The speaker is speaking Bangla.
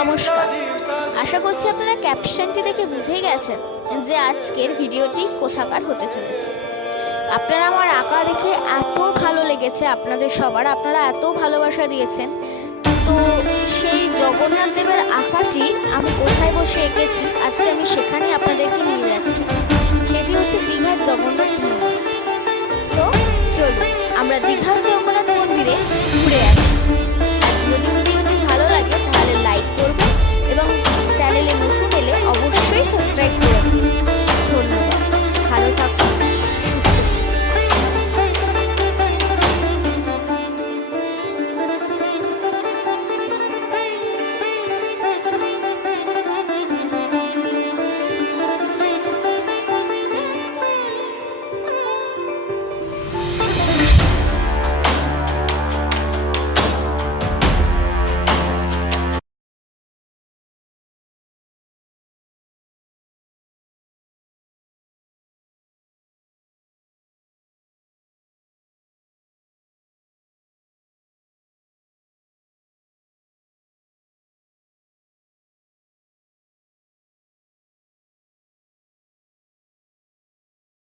নমস্কার। আশা করছি আপনারা ক্যাপশনটি দেখে বুঝেই গেছেন যে আজকের ভিডিওটি কোথাকার হতে চলেছে। আপনারা আমার আঁকা দেখে এত ভালো লেগেছে, আপনাদের সবার আপনারা এত ভালোবাসা দিয়েছেন। তো সেই জগন্নাথ দেবের আঁকাটি আমি কোথায় বসে এঁকেছি আজকে আমি সেখানেই আপনাদেরকে নিয়ে যাচ্ছি।